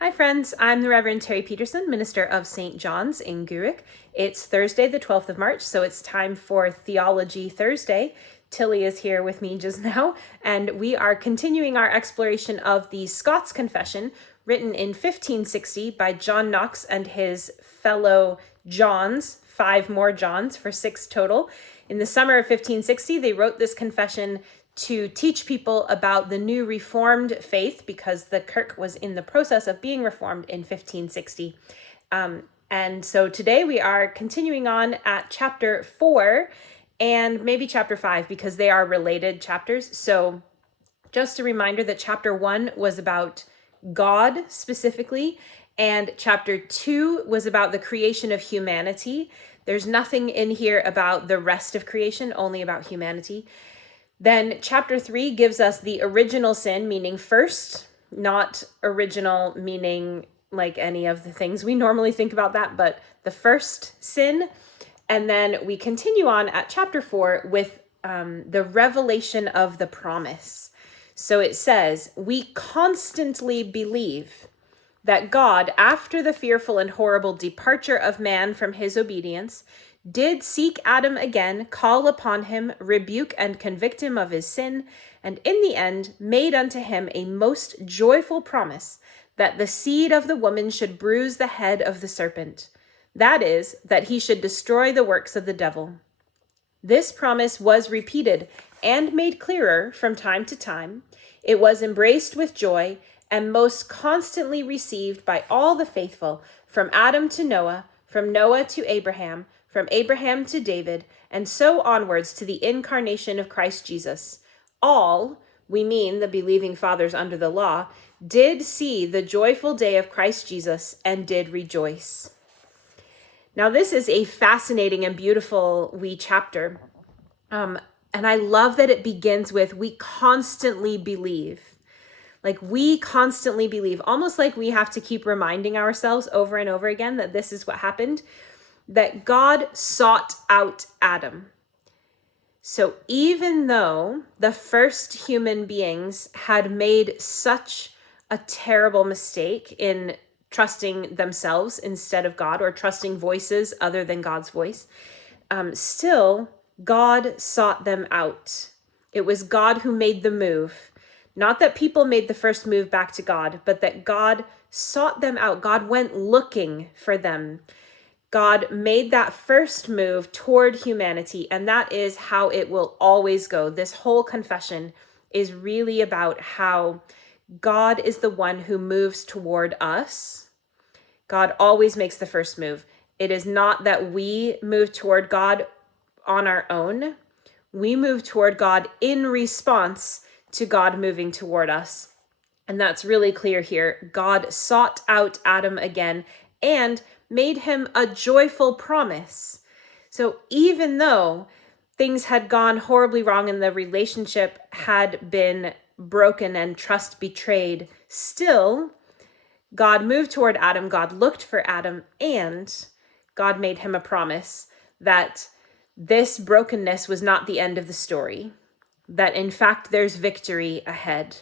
Hi friends, I'm the Rev Teri Peterson, minister of St. John's in Gurek. It's Thursday, the 12th of March, so it's time for Theology Thursday. Tilly is here with me just now, and we are continuing our exploration of the Scots Confession, written in 1560 by John Knox and his fellow Johns, 5 more Johns for 6 total. In the summer of 1560, they wrote this confession to teach people about the new Reformed faith, because the Kirk was in the process of being reformed in 1560. And so today we are continuing on at chapter 4 and maybe chapter 5, because they are related chapters. So just a reminder that chapter 1 was about God specifically, and chapter 2 was about the creation of humanity. There's nothing in here about the rest of creation, only about humanity. Then chapter 3 gives us the original sin, meaning first, not original meaning like any of the things we normally think about that, but the first sin. And then we continue on at chapter 4 with the revelation of the promise. So it says, we constantly believe that God, after the fearful and horrible departure of man from his obedience, did seek Adam again, call upon him, rebuke and convict him of his sin, and in the end made unto him a most joyful promise that the seed of the woman should bruise the head of the serpent. That is, that he should destroy the works of the devil. This promise was repeated and made clearer from time to time. It was embraced with joy and most constantly received by all the faithful, from Adam to Noah, from Noah to Abraham, from Abraham to David, and so onwards to the incarnation of Christ Jesus. All, we mean the believing fathers under the law, did see the joyful day of Christ Jesus and did rejoice. Now, this is a fascinating and beautiful wee chapter. And I love that it begins with, we constantly believe. Like, we constantly believe, almost like we have to keep reminding ourselves over and over again that this is what happened, that God sought out Adam. So even though the first human beings had made such a terrible mistake in trusting themselves instead of God, or trusting voices other than God's voice, still God sought them out. It was God who made the move. Not that people made the first move back to God, but that God sought them out. God went looking for them. God made that first move toward humanity, and that is how it will always go. This whole confession is really about how God is the one who moves toward us. God always makes the first move. It is not that we move toward God on our own. We move toward God in response to God moving toward us. And that's really clear here. God sought out Adam again and made him a joyful promise. So even though things had gone horribly wrong and the relationship had been broken and trust betrayed, still God moved toward Adam, God looked for Adam, and God made him a promise that this brokenness was not the end of the story, that in fact there's victory ahead.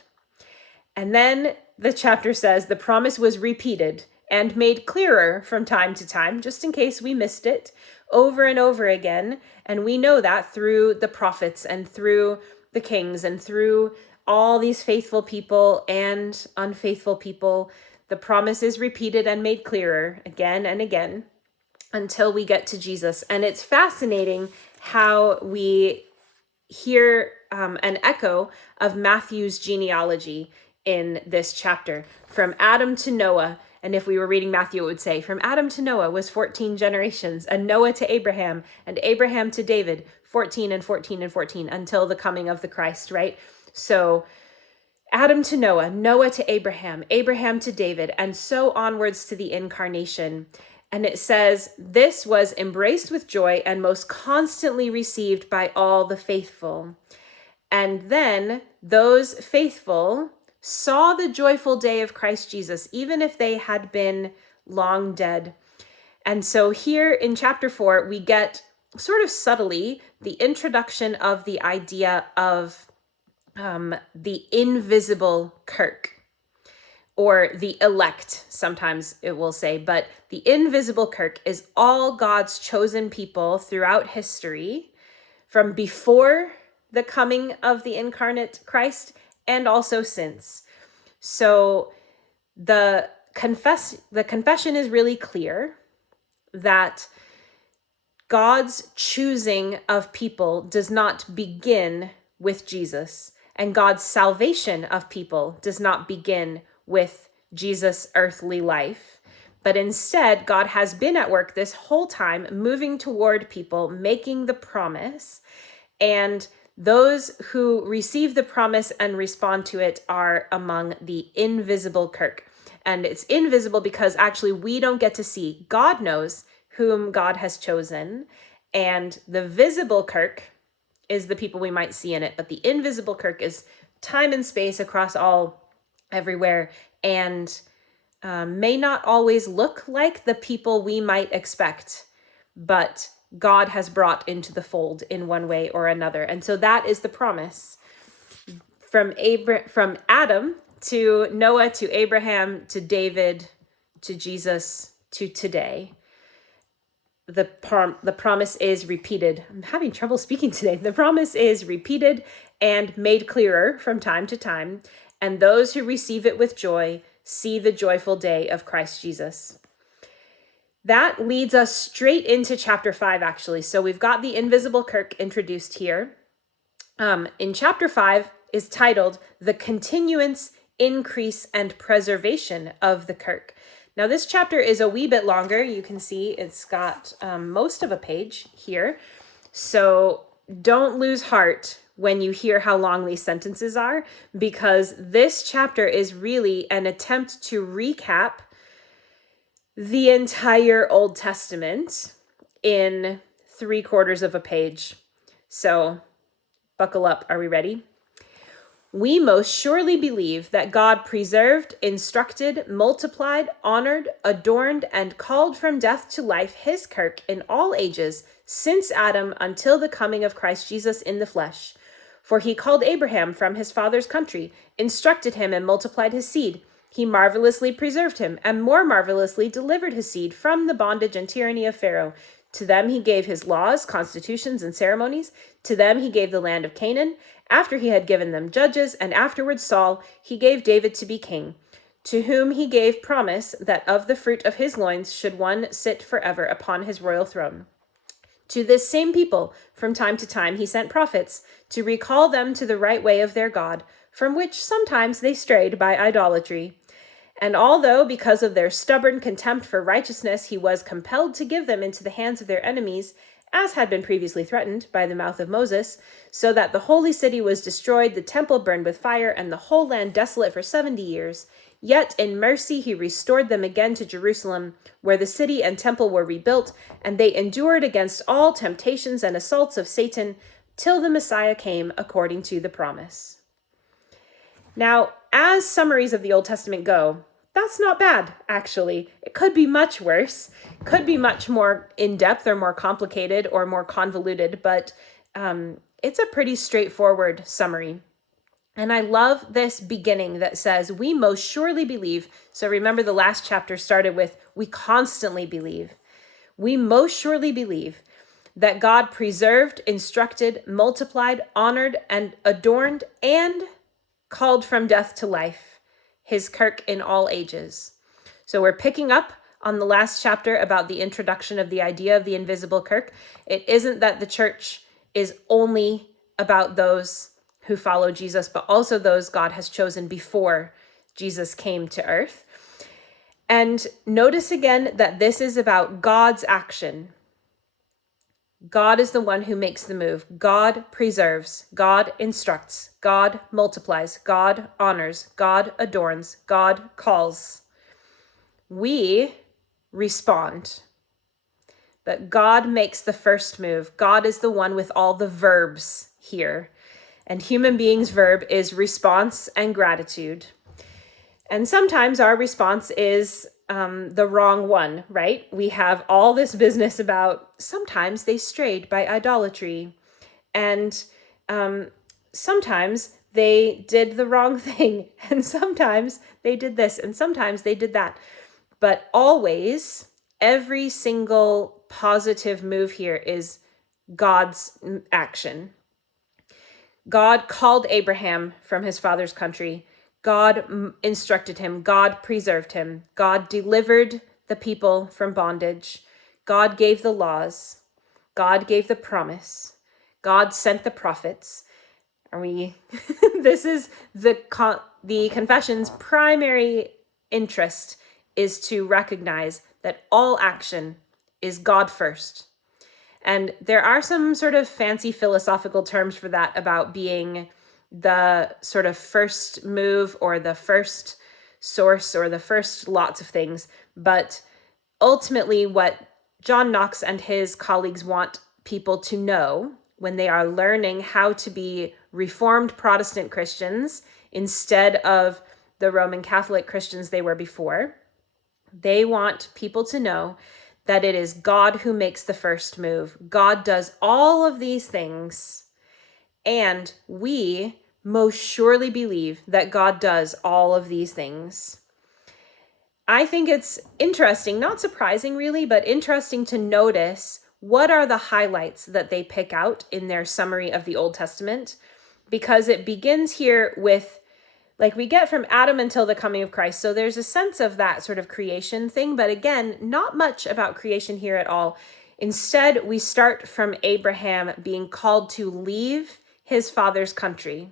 And then the chapter says the promise was repeated and made clearer from time to time, just in case we missed it, over and over again. And we know that through the prophets and through the kings and through all these faithful people and unfaithful people. The promise is repeated and made clearer again and again until we get to Jesus. And it's fascinating how we hear an echo of Matthew's genealogy in this chapter. From Adam to Noah, and if we were reading Matthew, it would say, from Adam to Noah was 14 generations, and Noah to Abraham, and Abraham to David, 14 and 14 and 14, until the coming of the Christ, right? So Adam to Noah, Noah to Abraham, Abraham to David, and so onwards to the incarnation. And it says, this was embraced with joy and most constantly received by all the faithful. And then those faithful saw the joyful day of Christ Jesus, even if they had been long dead. And so here in chapter 4, we get sort of subtly the introduction of the idea of the invisible Kirk, or the elect. sometimes it will say, but the invisible Kirk is all God's chosen people throughout history, from before the coming of the incarnate Christ and also since. So the confession is really clear that God's choosing of people does not begin with Jesus, and God's salvation of people does not begin with Jesus' earthly life. But instead, God has been at work this whole time, moving toward people, making the promise. And those who receive the promise and respond to it are among the invisible Kirk. And it's invisible because actually we don't get to see. God knows whom God has chosen. And the visible Kirk is the people we might see in it. But the invisible Kirk is time and space across all, everywhere, and may not always look like the people we might expect, but God has brought into the fold in one way or another. And so that is the promise from Adam to Noah, to Abraham, to David, to Jesus, to today. The promise is repeated. I'm having trouble speaking today. The promise is repeated and made clearer from time to time. And those who receive it with joy see the joyful day of Christ Jesus. That leads us straight into chapter 5, actually. So we've got the invisible Kirk introduced here. In chapter 5 is titled The Continuance, Increase, and Preservation of the Kirk. Now, this chapter is a wee bit longer. You can see it's got most of a page here. So don't lose heart when you hear how long these sentences are, because this chapter is really an attempt to recap the entire Old Testament in 3/4 of a page. So buckle up. Are we ready? We most surely believe that God preserved, instructed, multiplied, honored, adorned, and called from death to life his Kirk in all ages, since Adam until the coming of Christ Jesus in the flesh. For he called Abraham from his father's country, instructed him, and multiplied his seed. He marvelously preserved him, and more marvelously delivered his seed from the bondage and tyranny of Pharaoh. To them he gave his laws, constitutions, and ceremonies. To them he gave the land of Canaan. After he had given them judges, and afterwards Saul, he gave David to be king, to whom he gave promise that of the fruit of his loins should one sit forever upon his royal throne. To this same people, from time to time, he sent prophets, to recall them to the right way of their God, from which sometimes they strayed by idolatry. And although, because of their stubborn contempt for righteousness, he was compelled to give them into the hands of their enemies, as had been previously threatened by the mouth of Moses, so that the holy city was destroyed, the temple burned with fire, and the whole land desolate for 70 years, yet in mercy he restored them again to Jerusalem, where the city and temple were rebuilt, and they endured against all temptations and assaults of Satan, till the Messiah came according to the promise. Now, as summaries of the Old Testament go, that's not bad, actually. It could be much worse, could be much more in-depth or more complicated or more convoluted, but it's a pretty straightforward summary. And I love this beginning that says, we most surely believe. So remember, the last chapter started with, we constantly believe. We most surely believe that God preserved, instructed, multiplied, honored, and adorned, and called from death to life his Kirk in all ages. So we're picking up on the last chapter about the introduction of the idea of the invisible Kirk. It isn't that the church is only about those who follow Jesus, but also those God has chosen before Jesus came to earth. And notice again that this is about God's action. God is the one who makes the move. God preserves. God instructs. God multiplies. God honors. God adorns. God calls. We respond. But God makes the first move. God is the one with all the verbs here. And human beings' verb is response and gratitude. And sometimes our response is the wrong one, right? We have all this business about sometimes they strayed by idolatry, and sometimes they did the wrong thing, and sometimes they did this, and sometimes they did that. But always, every single positive move here is God's action. God called Abraham from his father's country. God instructed him. God preserved him. God delivered the people from bondage. God gave the laws. God gave the promise. God sent the prophets. This is the confession's primary interest, is to recognize that all action is God first. And there are some sort of fancy philosophical terms for that, about being the sort of first move or the first source or the first lots of things. But ultimately, what John Knox and his colleagues want people to know when they are learning how to be Reformed Protestant Christians instead of the Roman Catholic Christians they were before, they want people to know that it is God who makes the first move. God does all of these things, and we most surely believe that God does all of these things. I think it's interesting, not surprising really, but interesting to notice what are the highlights that they pick out in their summary of the Old Testament, because it begins here with, like, we get from Adam until the coming of Christ. So there's a sense of that sort of creation thing, but again, not much about creation here at all. Instead, we start from Abraham being called to leave his father's country.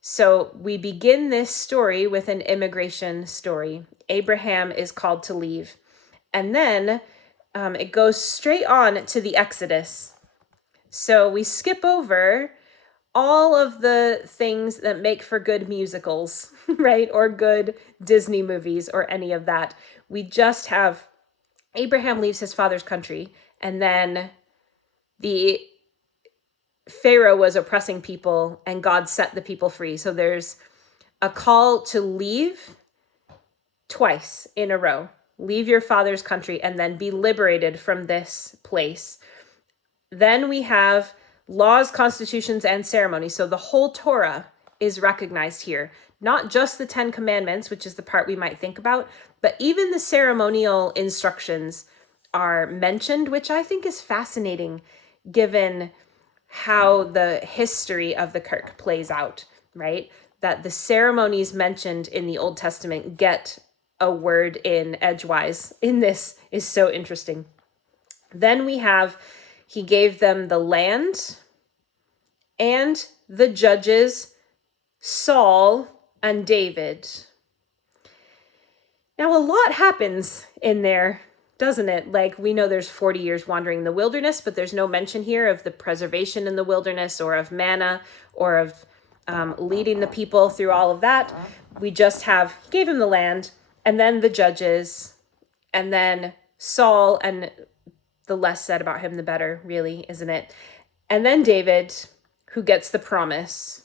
So we begin this story with an immigration story. Abraham is called to leave. And then it goes straight on to the Exodus. So we skip over all of the things that make for good musicals, right? Or good Disney movies or any of that. We just have Abraham leaves his father's country, and then the Pharaoh was oppressing people and God set the people free. So there's a call to leave twice in a row. Leave your father's country and then be liberated from this place. Then we have laws, constitutions, and ceremonies. So the whole Torah is recognized here. Not just the 10 Commandments, which is the part we might think about, but even the ceremonial instructions are mentioned, which I think is fascinating given how the history of the Kirk plays out, right? That the ceremonies mentioned in the Old Testament get a word in edgewise in this is so interesting. Then we have, he gave them the land and the judges, Saul and David. Now, a lot happens in there, doesn't it? Like, we know there's 40 years wandering in the wilderness, but there's no mention here of the preservation in the wilderness or of manna or of leading the people through all of that. We just have, he gave him the land, and then the judges, and then Saul, and the less said about him, the better, really, isn't it? And then David, who gets the promise.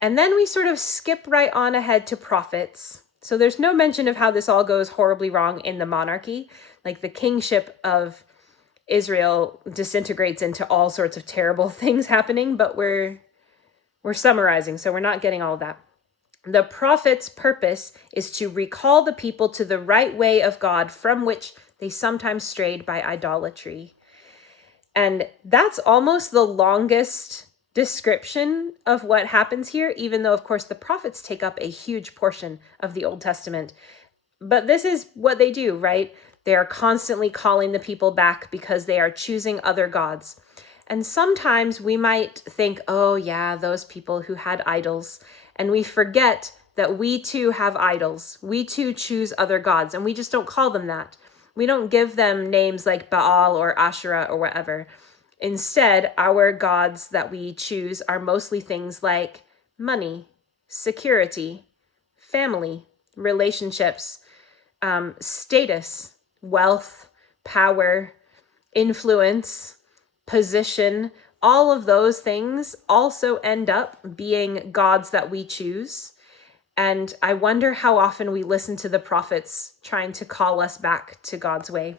And then we sort of skip right on ahead to prophets. So there's no mention of how this all goes horribly wrong in the monarchy. Like, the kingship of Israel disintegrates into all sorts of terrible things happening, but we're summarizing, so we're not getting all of that. The prophet's purpose is to recall the people to the right way of God, from which they sometimes strayed by idolatry. And that's almost the longest description of what happens here, even though, of course, the prophets take up a huge portion of the Old Testament. But this is what they do, right? They are constantly calling the people back because they are choosing other gods. And sometimes we might think, oh yeah, those people who had idols. And we forget that we too have idols. We too choose other gods, and we just don't call them that. We don't give them names like Baal or Asherah or whatever. Instead, our gods that we choose are mostly things like money, security, family, relationships, status, wealth, power, influence, position. All of those things also end up being gods that we choose. And I wonder how often we listen to the prophets trying to call us back to God's way.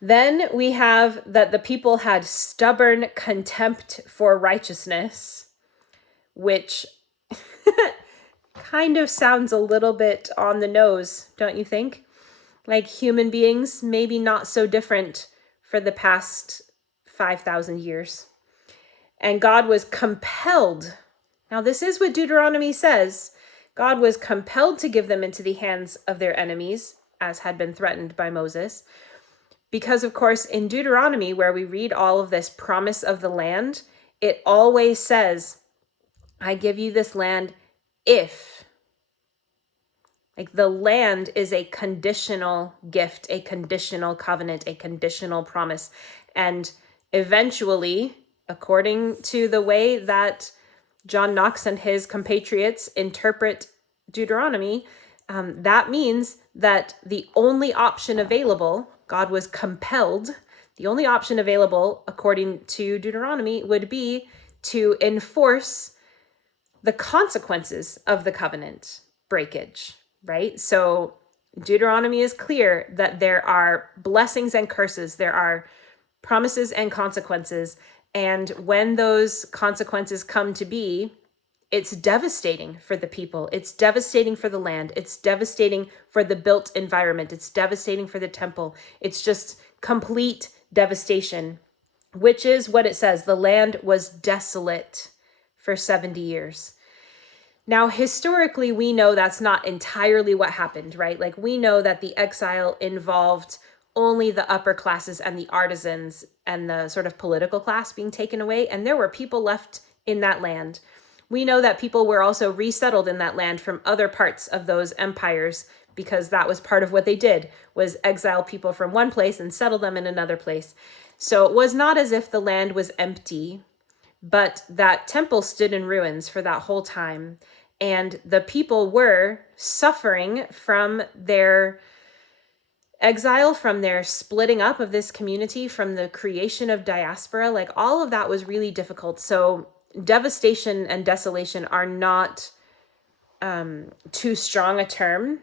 Then we have that the people had stubborn contempt for righteousness, which kind of sounds a little bit on the nose, don't you think? Like human beings, maybe not so different for the past 5,000 years. And God was compelled. Now, this is what Deuteronomy says. God was compelled to give them into the hands of their enemies, as had been threatened by Moses. Because, of course, in Deuteronomy, where we read all of this promise of the land, it always says, I give you this land if. Like the land is a conditional gift, a conditional covenant, a conditional promise. And eventually, according to the way that John Knox and his compatriots interpret Deuteronomy, that means that the only option available, God was compelled, the only option available, according to Deuteronomy, would be to enforce the consequences of the covenant breakage, right? So Deuteronomy is clear that there are blessings and curses, there are promises and consequences. And when those consequences come to be, it's devastating for the people. It's devastating for the land. It's devastating for the built environment. It's devastating for the temple. It's just complete devastation, which is what it says. The land was desolate for 70 years. Now, historically, we know that's not entirely what happened, right? Like we know that the exile involved only the upper classes and the artisans and the sort of political class being taken away. And there were people left in that land. We know that people were also resettled in that land from other parts of those empires, because that was part of what they did, was exile people from one place and settle them in another place. So it was not as if the land was empty, but that temple stood in ruins for that whole time. And the people were suffering from their exile, from their splitting up of this community, from the creation of diaspora. Like all of that was really difficult. So devastation and desolation are not too strong a term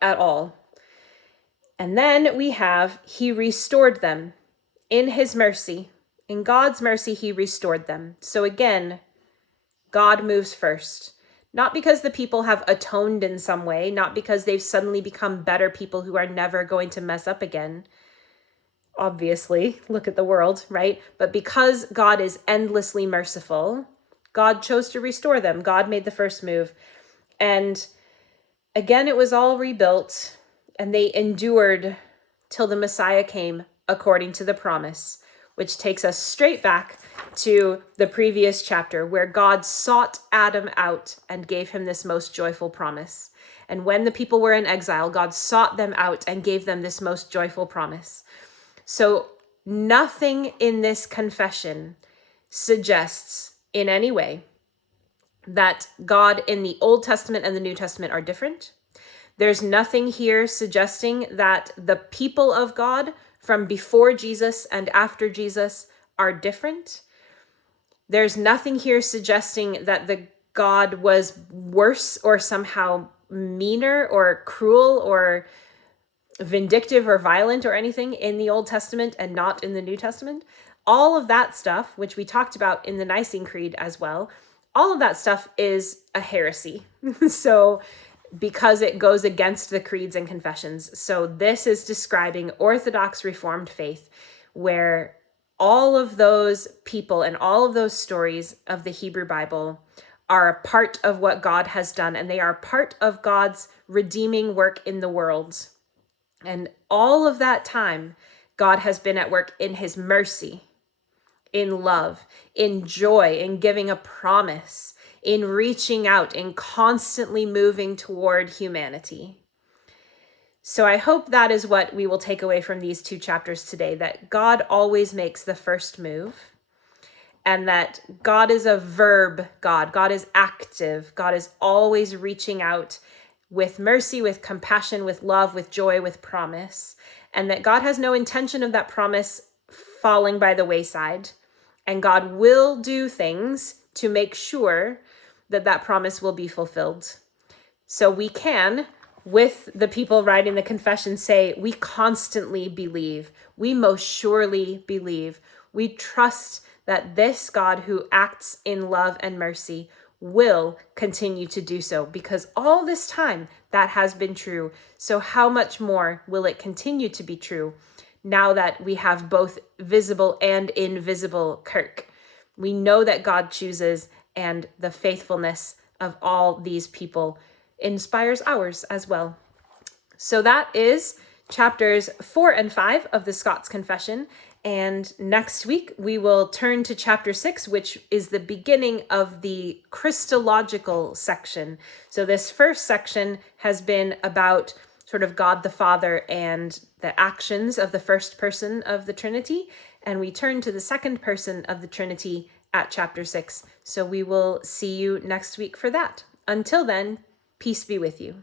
at all. And then we have, he restored them in his mercy. In God's mercy, he restored them. So again, God moves first. Not because the people have atoned in some way, not because they've suddenly become better people who are never going to mess up again. Obviously, look at the world, right? But because God is endlessly merciful, God chose to restore them. God made the first move. And again, it was all rebuilt, and they endured till the Messiah came according to the promise, which takes us straight back to the previous chapter where God sought Adam out and gave him this most joyful promise. And when the people were in exile, God sought them out and gave them this most joyful promise. So nothing in this confession suggests in any way that God in the Old Testament and the New Testament are different. There's nothing here suggesting that the people of God from before Jesus and after Jesus are different. There's nothing here suggesting that the God was worse or somehow meaner or cruel or vindictive or violent or anything in the Old Testament and not in the New Testament. All of that stuff, which we talked about in the Nicene Creed as well, all of that stuff is a heresy. So because it goes against the creeds and confessions. So this is describing Orthodox Reformed faith, where all of those people and all of those stories of the Hebrew Bible are a part of what God has done, and they are part of God's redeeming work in the world. And all of that time, God has been at work in his mercy, in love, in joy, in giving a promise, in reaching out, in constantly moving toward humanity. So I hope that is what we will take away from these two chapters today, that God always makes the first move, and that God is a verb God. God is active. God is always reaching out with mercy, with compassion, with love, with joy, with promise, and that God has no intention of that promise falling by the wayside, and God will do things to make sure that that promise will be fulfilled. So we can, with the people writing the confession, say, we constantly believe, we most surely believe, we trust that this God who acts in love and mercy will continue to do so, because all this time that has been true. So how much more will it continue to be true now that we have both visible and invisible Kirk? We know that God chooses, and the faithfulness of all these people inspires ours as well. So that is chapters 4 and 5 of the Scots Confession. And next week, we will turn to chapter 6, which is the beginning of the Christological section. So this first section has been about sort of God the Father and the actions of the first person of the Trinity. And we turn to the second person of the Trinity at chapter 6. So we will see you next week for that. Until then, peace be with you.